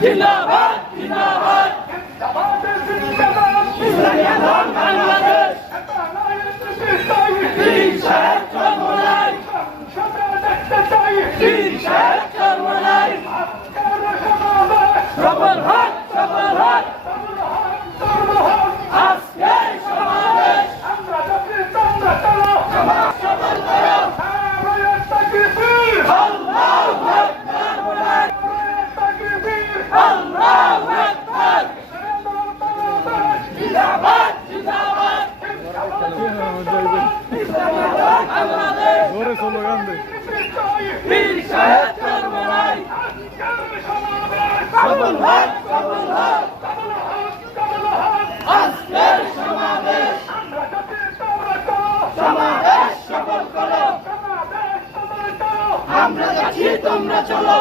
خلافات সমাবেশ সমাবেশ আমরা যাচ্ছি তোমরা চলো।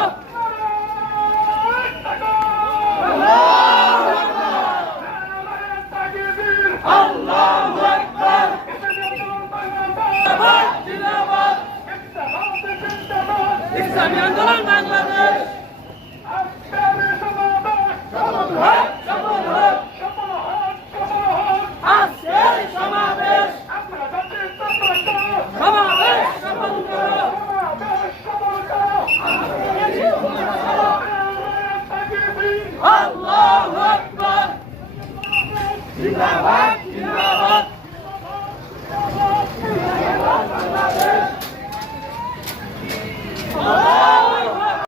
ইসলামী আন্দোলন বাংলাদেশ। সফল